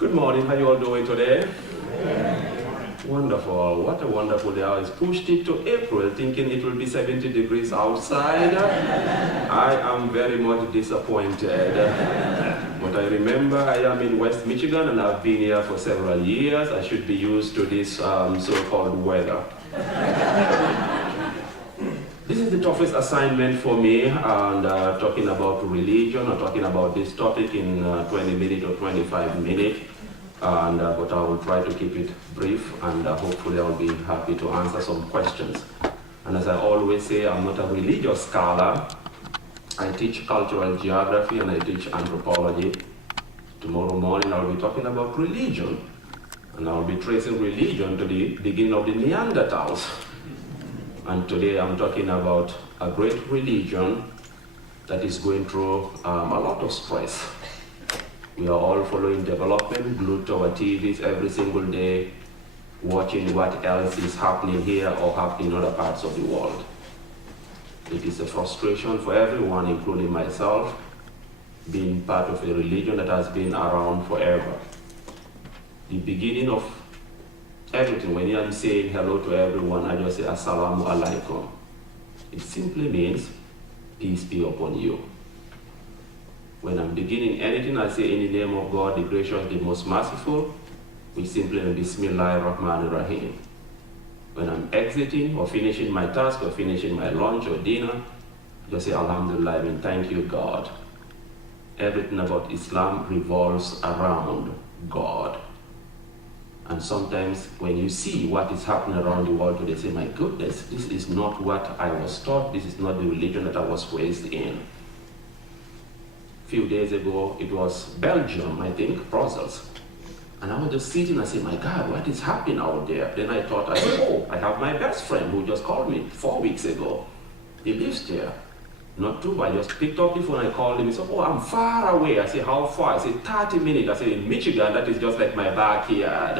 Good morning, how you all doing today? Wonderful, what a wonderful day. I was pushed it to April thinking it will be 70 degrees outside. I am very much disappointed. But I remember I am in West Michigan and I've been here for several years. I should be used to this so-called weather. This is the toughest assignment for me, and talking about religion or talking about this topic in 20 minutes or 25 minutes. But I will try to keep it brief, and hopefully I'll be happy to answer some questions. And as I always say, I'm not a religious scholar. I teach cultural geography and I teach anthropology. Tomorrow morning I'll be talking about religion, and I'll be tracing religion to the beginning of the Neanderthals. And today I'm talking about a great religion that is going through a lot of stress. We are all following development, glued to our TVs every single day, watching what else is happening here or happening in other parts of the world. It is a frustration for everyone, including myself, being part of a religion that has been around forever. The beginning of everything, when I'm saying hello to everyone, I just say Assalamu alaikum. It simply means peace be upon you. When I'm beginning anything, I say in the name of God, the gracious, the most merciful, which simply means Bismillah ar-Rahman ar-Rahim. When I'm exiting or finishing my task or finishing my lunch or dinner, just say Alhamdulillah, I mean thank you God. Everything about Islam revolves around God. And sometimes when you see what is happening around the world today, say, my goodness, this is not what I was taught, this is not the religion that I was raised in. A few days ago, it was Belgium, I think, Brussels. And I was just sitting and saying, my God, what is happening out there? Then I thought, I have my best friend who just called me 4 weeks ago. He lives there. Not too bad. I just picked up the phone, I called him, he said, oh, I'm far away. I said, how far? I said, 30 minutes. I said, in Michigan, that is just like my backyard.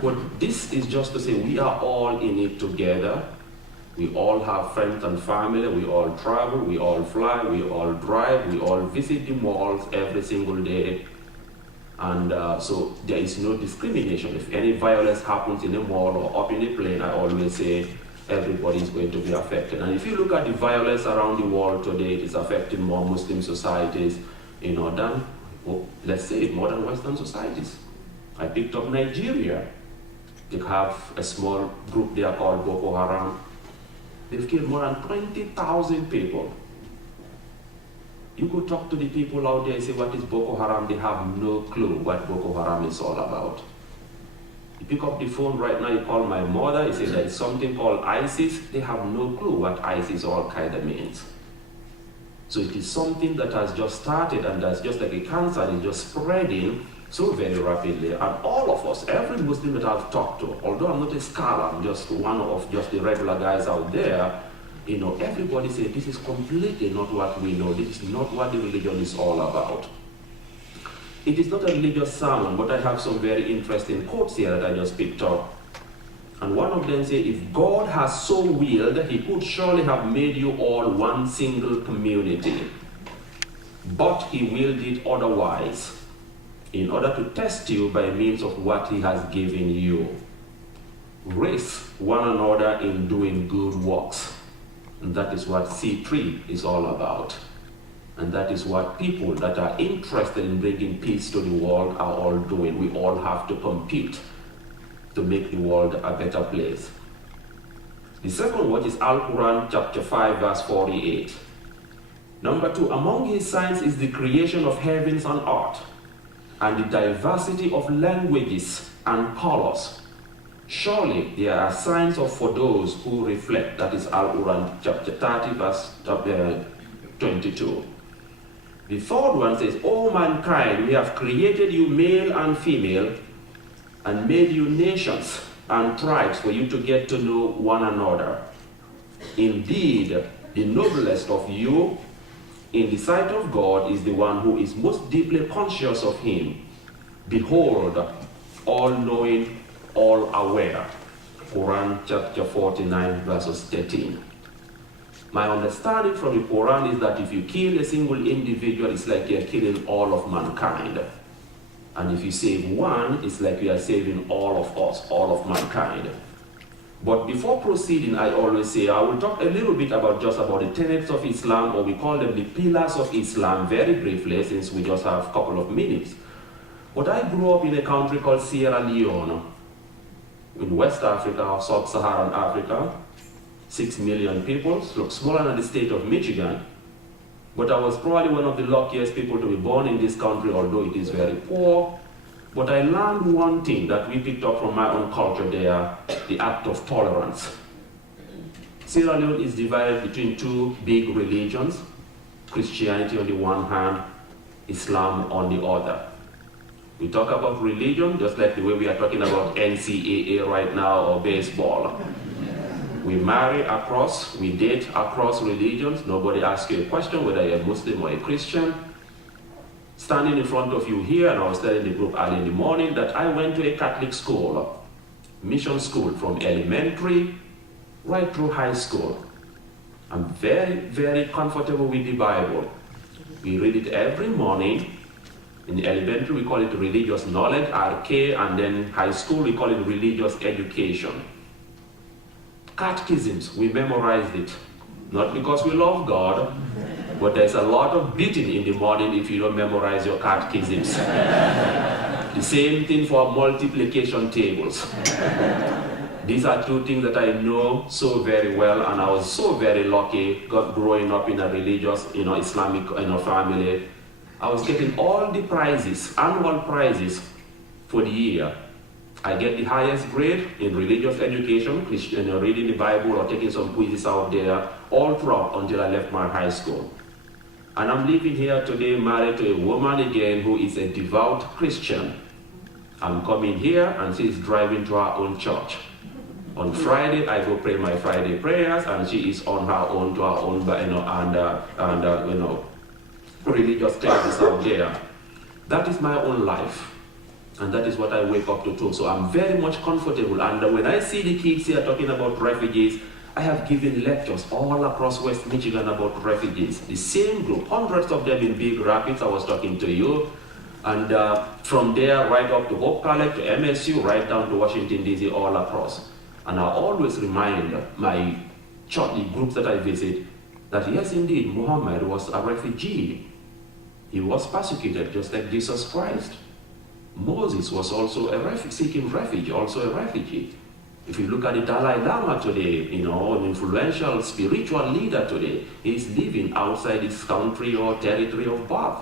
But this is just to say we are all in it together. We all have friends and family, we all travel, we all fly, we all drive, we all visit the malls every single day. And so there is no discrimination. If any violence happens in a mall or up in a plane, I always say, everybody is going to be affected. And if you look at the violence around the world today, it is affecting more Muslim societies, than, well, let's say, more than Western societies. I picked up Nigeria. They have a small group there called Boko Haram. They've killed more than 20,000 people. You could talk to the people out there and say, what is Boko Haram? They have no clue what Boko Haram is all about. You pick up the phone right now, you call my mother, you say there is something called ISIS. They have no clue what ISIS or Al-Qaeda means. So it is something that has just started, and that's just like a cancer, it's just spreading so very rapidly. And all of us, every Muslim that I've talked to, although I'm not a scholar, I'm just one of just the regular guys out there, everybody says this is completely not what we know. This is not what the religion is all about. It is not a religious sermon, but I have some very interesting quotes here that I just picked up. And one of them says, if God has so willed, he could surely have made you all one single community. But he willed it otherwise, in order to test you by means of what he has given you. Race one another in doing good works. And that is what C3 is all about. And that is what people that are interested in bringing peace to the world are all doing. We all have to compete to make the world a better place. The second one is Al-Quran chapter 5 verse 48. Number 2, among his signs is the creation of heavens and earth, and the diversity of languages and colors. Surely there are signs for those who reflect. That is Al-Quran chapter 30 verse 22. The third one says, O mankind, we have created you male and female, and made you nations and tribes for you to get to know one another. Indeed, the noblest of you in the sight of God is the one who is most deeply conscious of him. Behold, all-knowing, all-aware. Quran chapter 49 verses 13. My understanding from the Quran is that if you kill a single individual, it's like you're killing all of mankind. And if you save one, it's like you are saving all of us, all of mankind. But before proceeding, I always say I will talk a little bit about the tenets of Islam, or we call them the pillars of Islam, very briefly, since we just have a couple of minutes. But I grew up in a country called Sierra Leone, in West Africa, Sub-Saharan Africa, 6 million people, smaller than the state of Michigan. But I was probably one of the luckiest people to be born in this country, although it is very poor. But I learned one thing that we picked up from my own culture there, the act of tolerance. Sierra Leone is divided between two big religions, Christianity on the one hand, Islam on the other. We talk about religion just like the way we are talking about NCAA right now or baseball. We marry across, we date across religions. Nobody asks you a question whether you're a Muslim or a Christian. Standing in front of you here, and I was telling the group early in the morning that I went to a Catholic school, mission school, from elementary right through high school. I'm very, very comfortable with the Bible. We read it every morning. In the elementary, we call it religious knowledge, RK, and then high school, we call it religious education. Catechisms, we memorized it. Not because we love God, but there's a lot of beating in the morning if you don't memorize your catechisms. The same thing for multiplication tables. These are two things that I know so very well, and I was so very lucky growing up in a religious, Islamic, family. I was getting all the prizes, annual prizes for the year. I get the highest grade in religious education, reading the Bible or taking some quizzes out there, all throughout until I left my high school. And I'm living here today married to a woman again who is a devout Christian. I'm coming here and she's driving to her own church. On Friday, I go pray my Friday prayers, and she is on her own to her own, religious classes out there. That is my own life. And that is what I wake up to too. So I'm very much comfortable. And when I see the kids here talking about refugees, I have given lectures all across West Michigan about refugees. The same group, hundreds of them in Big Rapids, I was talking to you. And from there, right up to Hope College, to MSU, right down to Washington, D.C., all across. And I always remind my church, the groups that I visit, that yes, indeed, Muhammad was a refugee. He was persecuted just like Jesus Christ. Moses was also seeking refuge, also a refugee. If you look at the Dalai Lama today, an influential spiritual leader today, he's living outside his country or territory of birth.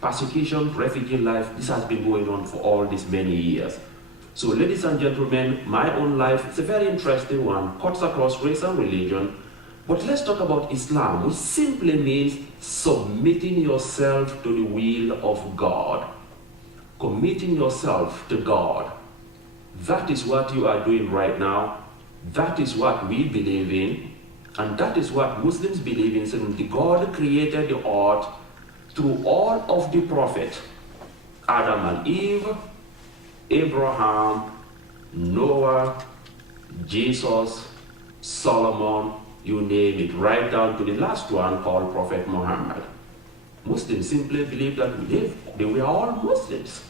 Persecution, refugee life, this has been going on for all these many years. So ladies and gentlemen, my own life, it's a very interesting one, cuts across race and religion. But let's talk about Islam, which simply means submitting yourself to the will of God. Committing yourself to God. That is what you are doing right now. That is what we believe in. And that is what Muslims believe in. So God created the earth through all of the prophets. Adam and Eve, Abraham, Noah, Jesus, Solomon, you name it, right down to the last one called Prophet Muhammad. Muslims simply believe that they were all Muslims.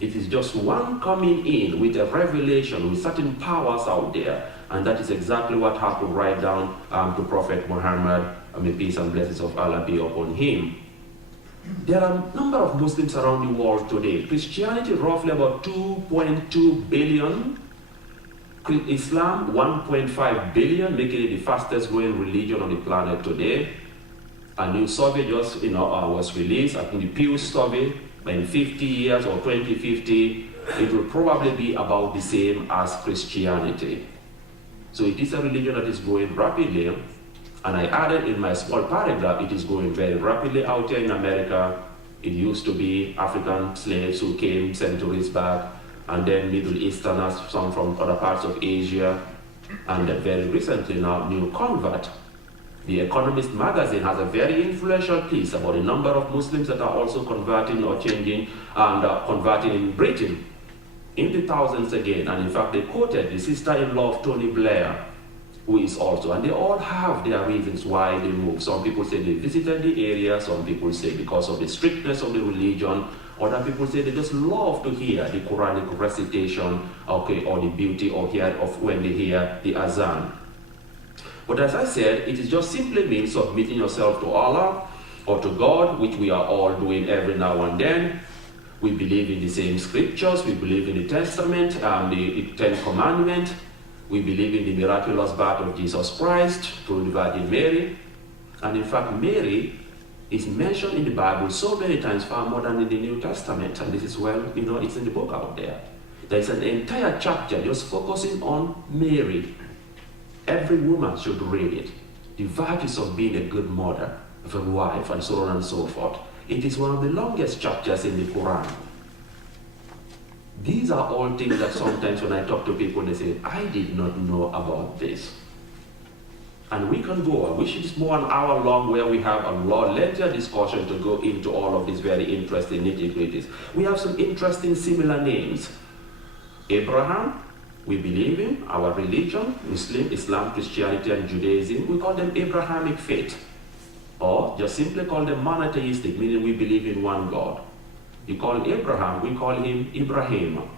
It is just one coming in with a revelation, with certain powers out there, and that is exactly what happened right down to Prophet Muhammad, may peace and blessings of Allah be upon him. There are a number of Muslims around the world today. Christianity, roughly about 2.2 billion. Islam, 1.5 billion, making it the fastest growing religion on the planet today. A new survey just was released, I think the Pew survey, in 50 years or 2050, it will probably be about the same as Christianity. So it is a religion that is growing rapidly, and I added in my small paragraph, it is growing very rapidly out here in America. It used to be African slaves who came centuries back, and then Middle Easterners, some from other parts of Asia, and then very recently now, new convert. The Economist magazine has a very influential piece about a number of Muslims that are also converting or changing and converting in Britain in the thousands again. And in fact, they quoted the sister-in-law of Tony Blair, who is also, and they all have their reasons why they moved. Some people say they visited the area, some people say because of the strictness of the religion, Other people say they just love to hear the Quranic recitation, okay, or the beauty or hear of when they hear the azan. But as I said, it is just simply means submitting yourself to Allah or to God, which we are all doing every now and then. We believe in the same scriptures, we believe in the Testament, the Ten Commandments, we believe in the miraculous birth of Jesus Christ through the Virgin Mary. And in fact, Mary is mentioned in the Bible so many times, far more than in the New Testament. And this is, well, it's in the book out there. There's an entire chapter just focusing on Mary. Every woman should read it. The virtues of being a good mother, of a wife, and so on and so forth. It is one of the longest chapters in the Quran. These are all things that sometimes when I talk to people, they say, I did not know about this. And we can go on. We should just more an hour long where we have a lot lengthier discussion to go into all of these very interesting nitty-gritties. We have some interesting similar names. Abraham, we believe in, our religion, Muslim, Islam, Christianity, and Judaism, we call them Abrahamic faith. Or just simply call them monotheistic, meaning we believe in one God. You call Abraham, we call him Ibrahim.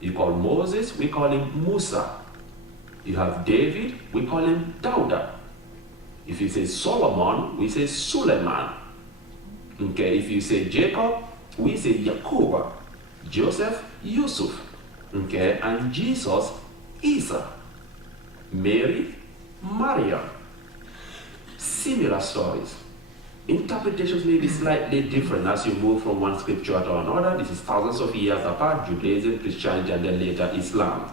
You call Moses, we call him Musa. You have David, we call him Dauda. If you say Solomon, we say Suleiman. Okay, if you say Jacob, we say Jacob. Joseph, Yusuf. Okay, and Jesus, Isa. Mary, Maria. Similar stories. Interpretations may be slightly different as you move from one scripture to another. This is thousands of years apart, Judaism, Christianity, and then later Islam.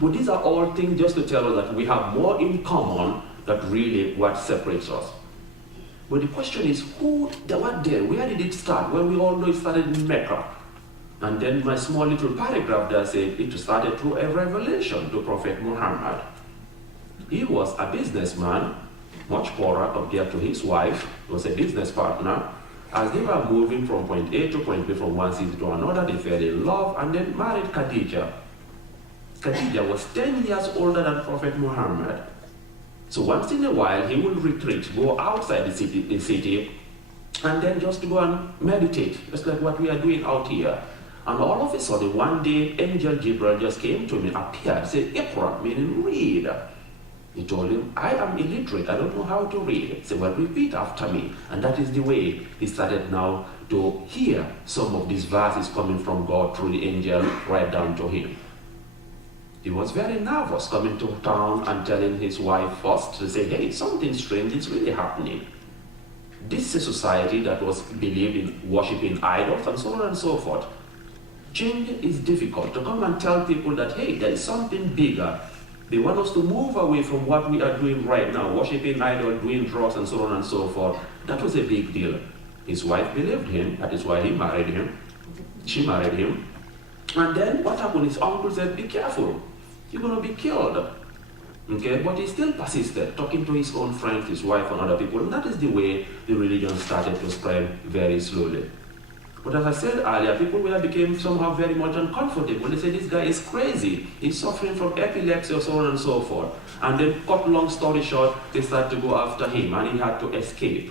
But these are all things just to tell us that we have more in common than really what separates us. But the question is, what then? Where did it start? Well, we all know it started in Mecca. And then my small little paragraph there said it started through a revelation to Prophet Muhammad. He was a businessman, much poorer compared to his wife, was a business partner. As they were moving from point A to point B, from one city to another, they fell in love and then married Khadija. Khadija was 10 years older than Prophet Muhammad. So once in a while, he would retreat, go outside the city, and then just go and meditate, just like what we are doing out here. And all of a sudden, one day, Angel Gabriel just came to me, appeared, said, Iqra, meaning read. He told him, I am illiterate, I don't know how to read. He said, well, repeat after me. And that is the way he started now to hear some of these verses coming from God through the angel right down to him. He was very nervous coming to town and telling his wife first to say, hey, something strange is really happening. This is a society that was believed in worshiping idols and so on and so forth. Change is difficult. To come and tell people that, hey, there is something bigger. They want us to move away from what we are doing right now, worshiping idols, doing drugs, and so on and so forth. That was a big deal. His wife believed him. That is why he married him. She married him. And then what happened? His uncle said, be careful. You're going to be killed. Okay? But he still persisted, talking to his own friends, his wife, and other people. And that is the way the religion started to spread very slowly. But as I said earlier, people became somehow very much uncomfortable. They said, this guy is crazy. He's suffering from epilepsy or so on and so forth. And then, cut long story short, they started to go after him and he had to escape.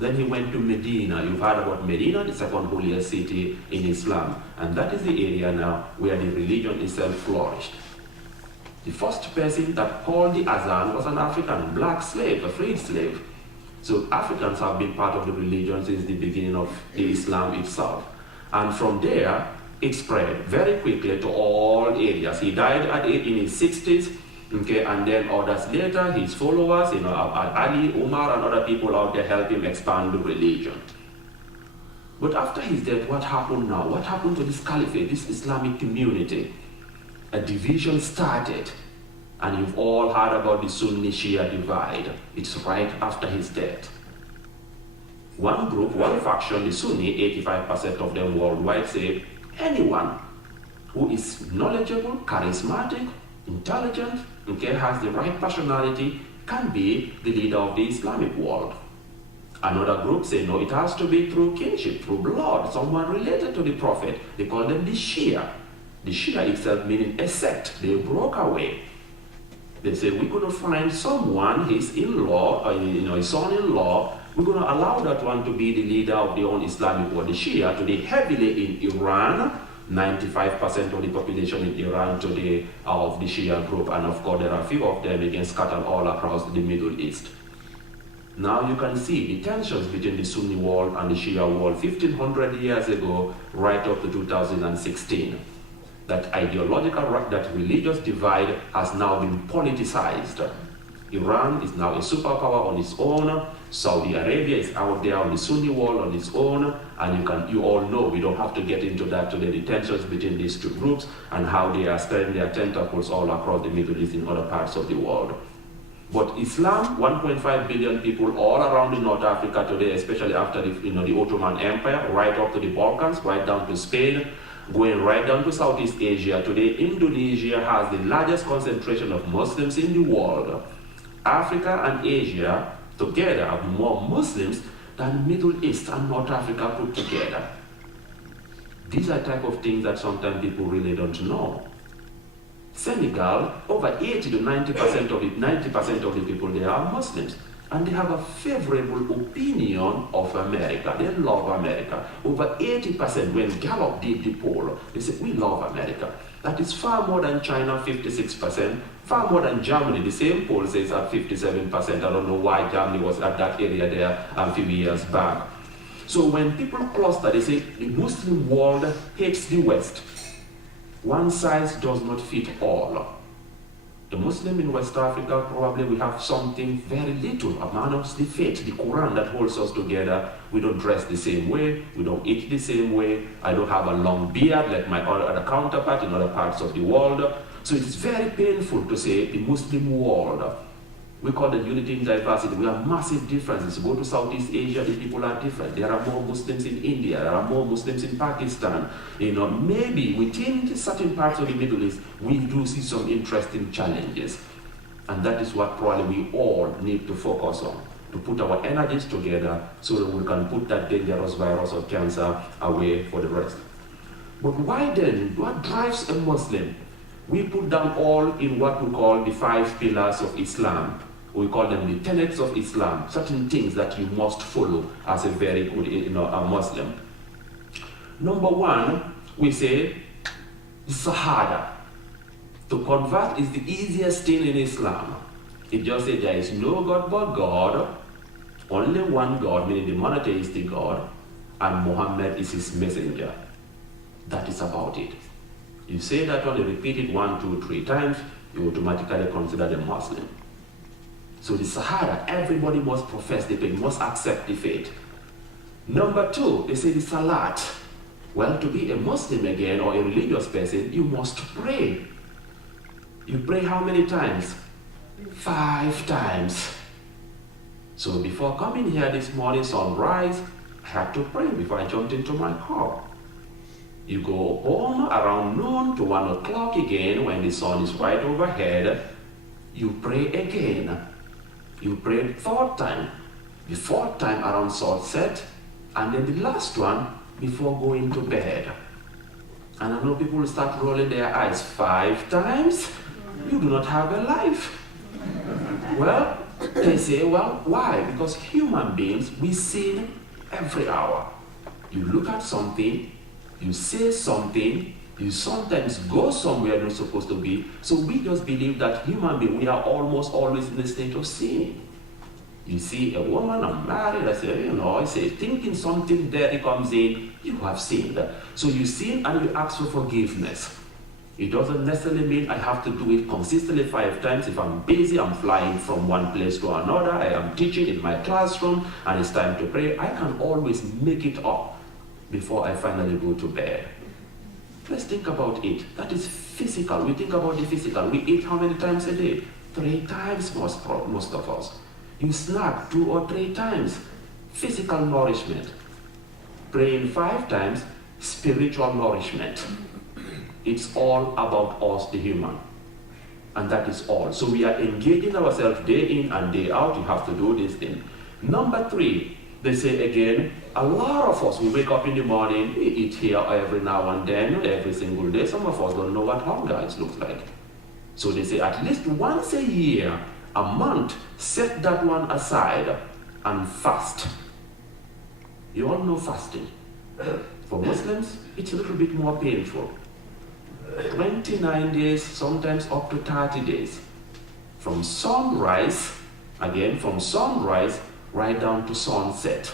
Then he went to Medina. You've heard about Medina, the second holiest city in Islam. And that is the area now where the religion itself flourished. The first person that called the Azan was an African black slave, a freed slave. So Africans have been part of the religion since the beginning of the Islam itself. And from there, it spread very quickly to all areas. He died in his 60s, okay, and then others later, his followers, Ali, Umar, and other people out there helped him expand the religion. But after his death, what happened now? What happened to this caliphate, this Islamic community? A division started. And you've all heard about the Sunni-Shia divide. It's right after his death. One group, one faction, the Sunni, 85% of them worldwide, say anyone who is knowledgeable, charismatic, intelligent, okay, has the right personality, can be the leader of the Islamic world. Another group say, no, it has to be through kinship, through blood, someone related to the Prophet. They call them the Shia. The Shia itself meaning a sect. They broke away. They say, we couldn't find someone, his in-law, his son-in-law, We're going to allow that one to be the leader of the own Islamic world, the Shia, today heavily in Iran. 95% of the population in Iran today are of the Shia group, and of course there are a few of them again scattered all across the Middle East. Now you can see the tensions between the Sunni world and the Shia world 1500 years ago right up to 2016. That ideological, that religious divide has now been politicized. Iran is now a superpower on its own. Saudi Arabia is out there on the Sunni world on its own, and you all know, we don't have to get into that today, the tensions between these two groups and how they are spreading their tentacles all across the Middle East in other parts of the world. But Islam, 1.5 billion people all around in North Africa today, especially after the Ottoman Empire, right up to the Balkans, right down to Spain, going right down to Southeast Asia. Today, Indonesia has the largest concentration of Muslims in the world. Africa and Asia together have more Muslims than Middle East and North Africa put together. These are type of things that sometimes people really don't know. Senegal, over 80 to 90% of the people there are Muslims, and they have a favorable opinion of America. They love America. Over 80%, when Gallup did the poll, they said, we love America. That is far more than China, 56%, far more than Germany. The same poll says at 57%. I don't know why Germany was at that area there a few years back. So when people cluster, they say the Muslim world hates the West. One size does not fit all. The Muslim in West Africa, probably we have something very little amongst the faith, the Quran that holds us together. We don't dress the same way, we don't eat the same way. I don't have a long beard like my other counterpart in other parts of the world. So it's very painful to say the Muslim world. We call it unity in diversity. We have massive differences. Go to Southeast Asia, the people are different. There are more Muslims in India. There are more Muslims in Pakistan. Maybe within certain parts of the Middle East, we do see some interesting challenges. And that is what probably we all need to focus on, to put our energies together so that we can put that dangerous virus of cancer away for the rest. But why then? What drives a Muslim? We put down all in what we call the 5 pillars of Islam. We call them the tenets of Islam, certain things that you must follow as a very good a Muslim. Number 1, we say Shahada. To convert is the easiest thing in Islam. It just says there is no God but God, only one God, meaning the monotheistic God, and Muhammad is his messenger. That is about it. You say that one, you repeat it 1, 2, 3 times, you automatically consider them Muslim. So the Shahada, everybody must profess the faith, must accept the faith. Number 2, they say the Salat. Well, to be a Muslim again, or a religious person, you must pray. You pray how many times? 5 times. So before coming here this morning, sunrise, I had to pray before I jumped into my car. You go home around noon to 1 o'clock again when the sun is right overhead. You pray again. You pray the 3rd time. The 4th time around sunset. And then the last one before going to bed. And I know people will start rolling their eyes. 5 times? You do not have a life. Well, they say, well, why? Because human beings, we sin every hour. You look at something, you say something, you sometimes go somewhere you're not supposed to be. So we just believe that human beings, we are almost always in a state of sin. You see a woman, I'm married, I say, thinking something dirty comes in, you have sinned. So you sin and you ask for forgiveness. It doesn't necessarily mean I have to do it consistently 5 times. If I'm busy, I'm flying from one place to another, I am teaching in my classroom, and it's time to pray, I can always make it up before I finally go to bed. Let's think about it. That is physical. We think about the physical. We eat how many times a day? 3 times most of us. You snack 2 or 3 times. Physical nourishment. Praying 5 times, spiritual nourishment. It's all about us, the human. And that is all. So we are engaging ourselves day in and day out. You have to do this thing. Number 3, they say again, a lot of us, we wake up in the morning, we eat here every now and then, every single day. Some of us don't know what hunger looks like. So they say at least once a year, a month, set that one aside and fast. You all know fasting. For Muslims, it's a little bit more painful. 29 days, sometimes up to 30 days. From sunrise, again, from sunrise right down to sunset.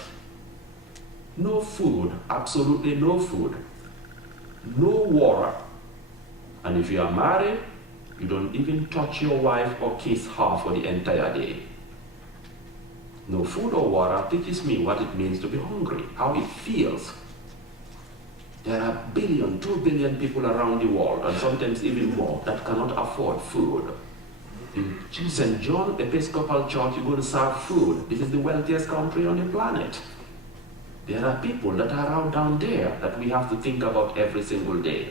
No food, absolutely no food. No water. And if you are married, you don't even touch your wife or kiss her for the entire day. No food or water teaches me what it means to be hungry, how it feels. There are 1 billion, 2 billion people around the world, and sometimes even more, that cannot afford food. In St. John Episcopal Church, you go to serve food. This is the wealthiest country on the planet. There are people that are out down there that we have to think about every single day.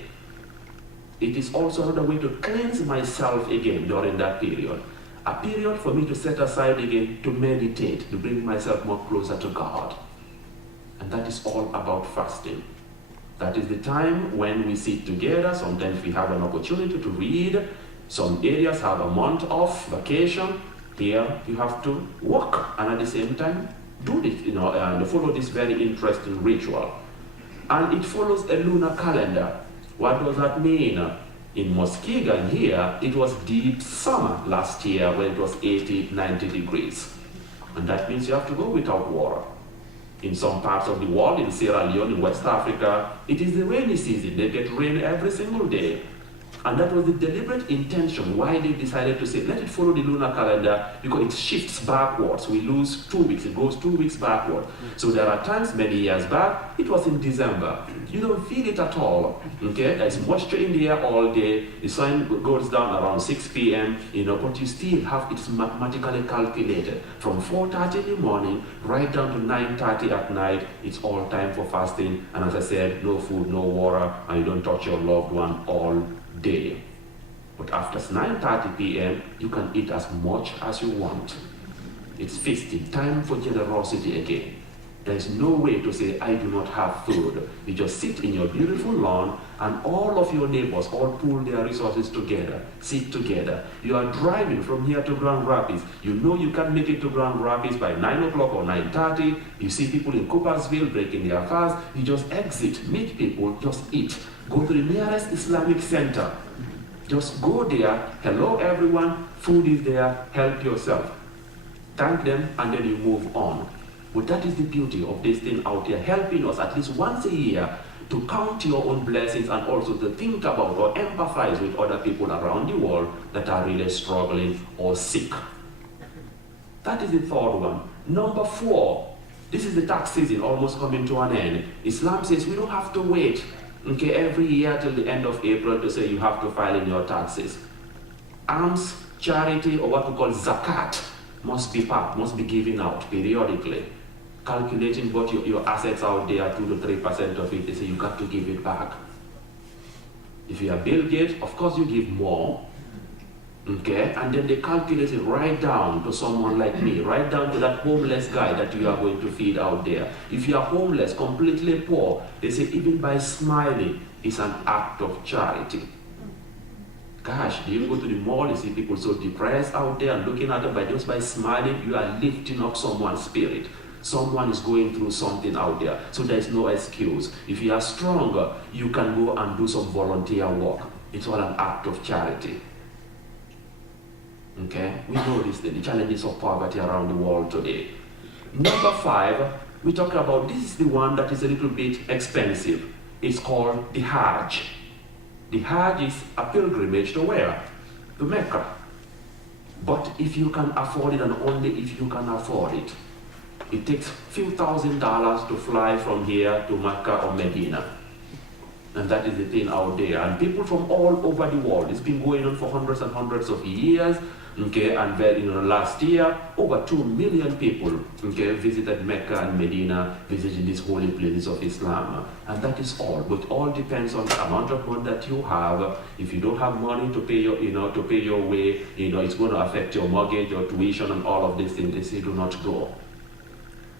It is also another way to cleanse myself again during that period. A period for me to set aside again to meditate, to bring myself more closer to God. And that is all about fasting. That is the time when we sit together. Sometimes we have an opportunity to read. Some areas have a month off vacation. Here you have to work and at the same time do this, and follow this very interesting ritual. And it follows a lunar calendar. What does that mean? In Muskegon here, it was deep summer last year when it was 80, 90 degrees. And that means you have to go without water. In some parts of the world, in Sierra Leone, in West Africa, it is the rainy season. They get rain every single day. And that was the deliberate intention why they decided to say, let it follow the lunar calendar, because it shifts backwards. We lose 2 weeks, it goes 2 weeks backward. So there are times, many years back, it was in December. You don't feel it at all, okay? There's moisture in the air all day. The sun goes down around 6 p.m., but you still have, it's mathematically calculated. From 4:30 in the morning, right down to 9:30 at night, it's all time for fasting. And as I said, no food, no water, and you don't touch your loved one all day. But after 9:30 p.m., you can eat as much as you want. It's feasting, time for generosity again. There is no way to say, I do not have food. You just sit in your beautiful lawn and all of your neighbors all pool their resources together, sit together. You are driving from here to Grand Rapids. You know you can make it to Grand Rapids by 9 o'clock or 9:30. You see people in Coopersville breaking their fast. You just exit, meet people, just eat. Go to the nearest Islamic center. Just go there, hello everyone, food is there, help yourself. Thank them and then you move on. But that is the beauty of this thing out here, helping us at least once a year to count your own blessings and also to think about or empathize with other people around the world that are really struggling or sick. That is the third one. Number 4, this is the tax season almost coming to an end. Islam says we don't have to wait, every year till the end of April to say you have to file in your taxes. Alms, charity, or what we call zakat, must be given out periodically. Calculating what your assets out there, 2 to 3% of it, they say you got to give it back. If you are Bill Gates, of course you give more, and then they calculate it right down to someone like me, right down to that homeless guy that you are going to feed out there. If you are homeless, completely poor, they say even by smiling is an act of charity. Gosh, do you go to the mall, you see people so depressed out there and looking at them, just by smiling, you are lifting up someone's spirit. Someone is going through something out there, so there is no excuse. If you are stronger, you can go and do some volunteer work. It's all an act of charity. We know this, the challenges of poverty around the world today. Number 5, we talk about, this is the one that is a little bit expensive. It's called the Hajj. The Hajj is a pilgrimage to where? To Mecca. But if you can afford it, and only if you can afford it, it takes few $1,000s to fly from here to Mecca or Medina. And that is the thing out there. And people from all over the world, it's been going on for hundreds and hundreds of years. And very, last year, over 2 million people, visited Mecca and Medina, visiting these holy places of Islam. And that is all. But all depends on the amount of money that you have. If you don't have money to pay your, to pay your way, it's going to affect your mortgage, your tuition, and all of these things. They say do not go.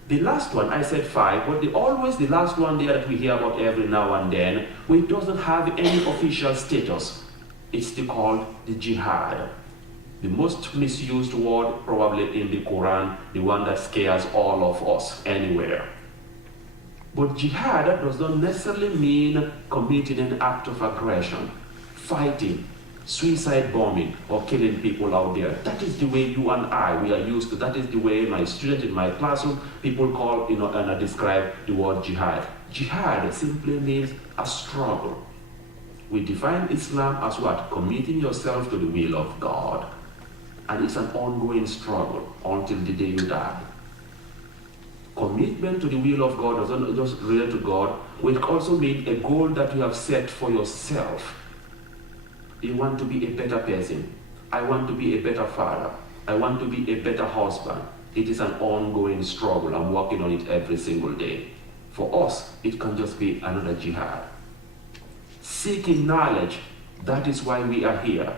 The last one, I said 5, but always the last one there that we hear about every now and then, which doesn't have any official status. It's called the jihad. The most misused word probably in the Quran, the one that scares all of us anywhere. But jihad does not necessarily mean committing an act of aggression, fighting, suicide bombing, or killing people out there. That is the way you and I, we are used to. That is the way my students in my classroom, people call, and describe the word jihad. Jihad simply means a struggle. We define Islam as what? Committing yourself to the will of God. And it's an ongoing struggle until the day you die. Commitment to the will of God doesn't just relate to God, which also means a goal that you have set for yourself. You want to be a better person. I want to be a better father. I want to be a better husband. It is an ongoing struggle. I'm working on it every single day. For us, it can just be another jihad. Seeking knowledge, that is why we are here.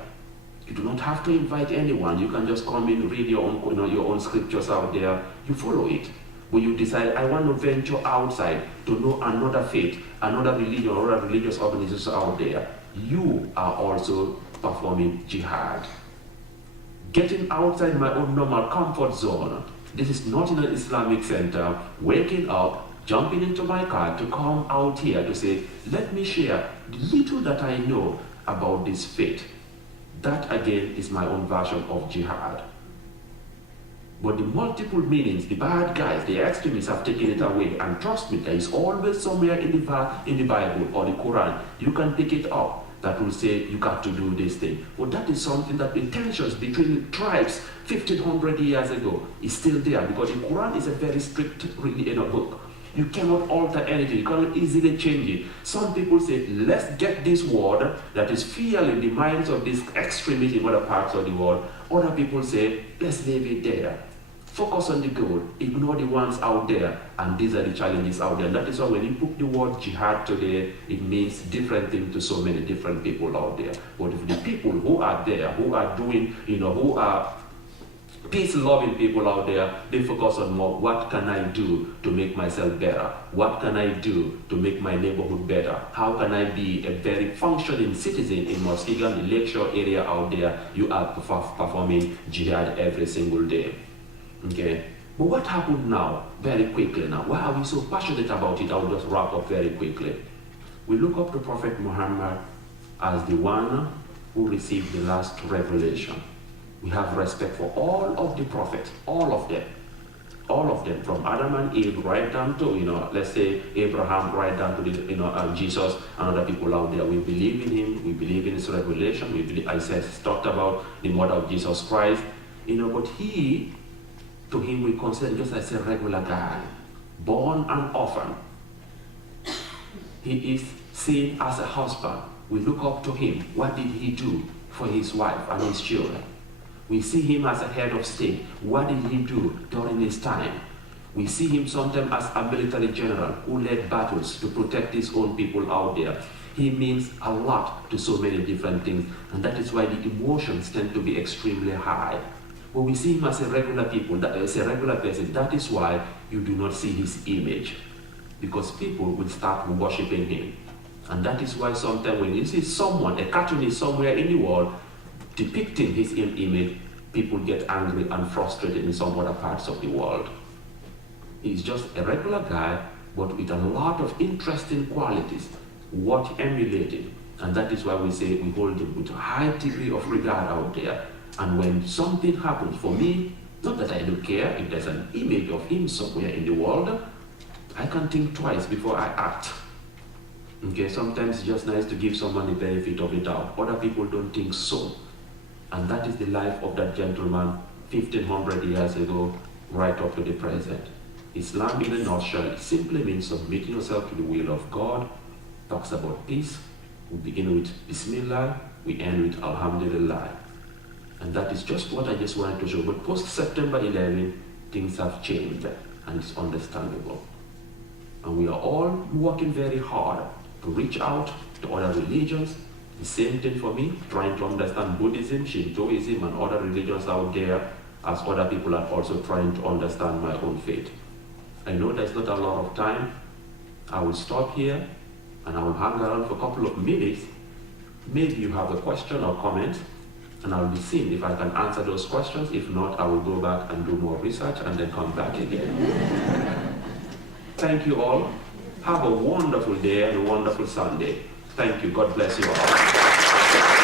You do not have to invite anyone. You can just come in, read your own scriptures out there. You follow it. When you decide, I want to venture outside to know another faith, another religion, or other religious organizations out there, you are also performing jihad. Getting outside my own normal comfort zone. This is not in an Islamic center. Waking up, jumping into my car to come out here to say, let me share the little that I know about this faith. That again is my own version of jihad. But the multiple meanings, the bad guys, the extremists have taken it away. And trust me, there is always somewhere in the Bible or the Quran, you can pick it up that will say you got to do this thing. But that is something that the tensions between tribes 1500 years ago is still there, because the Quran is a very strict book. You cannot alter anything. You cannot easily change it. Some people say, let's get this word that is fueling the minds of these extremists in other parts of the world. Other people say, let's leave it there. Focus on the goal. Ignore the ones out there. And these are the challenges out there. And that is why when you put the word jihad today, it means different things to so many different people out there. But if the people who are there, who are doing, who are peace-loving people out there, they focus on more, what can I do to make myself better? What can I do to make my neighborhood better? How can I be a very functioning citizen in Muskegon, the Lakeshore area out there? You are performing jihad every single day. Okay? But what happened now, very quickly now? Why are we so passionate about it? I'll just wrap up very quickly. We look up to Prophet Muhammad as the one who received the last revelation. We have respect for all of the prophets, all of them, from Adam and Eve right down to, let's say Abraham, right down to the, Jesus and other people out there. We believe in him. We believe in his revelation. We believe, talked about the mother of Jesus Christ, but to him we consider just as a regular guy, born an orphan. He is seen as a husband. We look up to him. What did he do for his wife and his children? We see him as a head of state. What did he do during his time? We see him sometimes as a military general who led battles to protect his own people out there. He means a lot to so many different things, and that is why the emotions tend to be extremely high. But we see him as a regular person. That is why you do not see his image, because people will start worshiping him. And that is why sometimes when you see someone, a cartoonist somewhere in the world, depicting his image, people get angry and frustrated in some other parts of the world. He's just a regular guy, but with a lot of interesting qualities, worth emulating. And that is why we say we hold him with a high degree of regard out there. And when something happens, for me, not that I don't care if there's an image of him somewhere in the world, I can think twice before I act. Okay, sometimes it's just nice to give someone the benefit of the doubt. Other people don't think so. And that is the life of that gentleman 1500 years ago, right up to the present. Islam in a nutshell simply means submitting yourself to the will of God. Talks about peace. We begin with Bismillah, we end with Alhamdulillah. And that is just what I just wanted to show. But post-September 11, things have changed, and it's understandable. And we are all working very hard to reach out to other religions. The same thing for me, trying to understand Buddhism, Shintoism, and other religions out there, as other people are also trying to understand my own faith. I know there's not a lot of time. I will stop here, and I will hang around for a couple of minutes. Maybe you have a question or comment, and I'll be seeing if I can answer those questions. If not, I will go back and do more research and then come back again. Thank you all. Have a wonderful day and a wonderful Sunday. Thank you. God bless you all.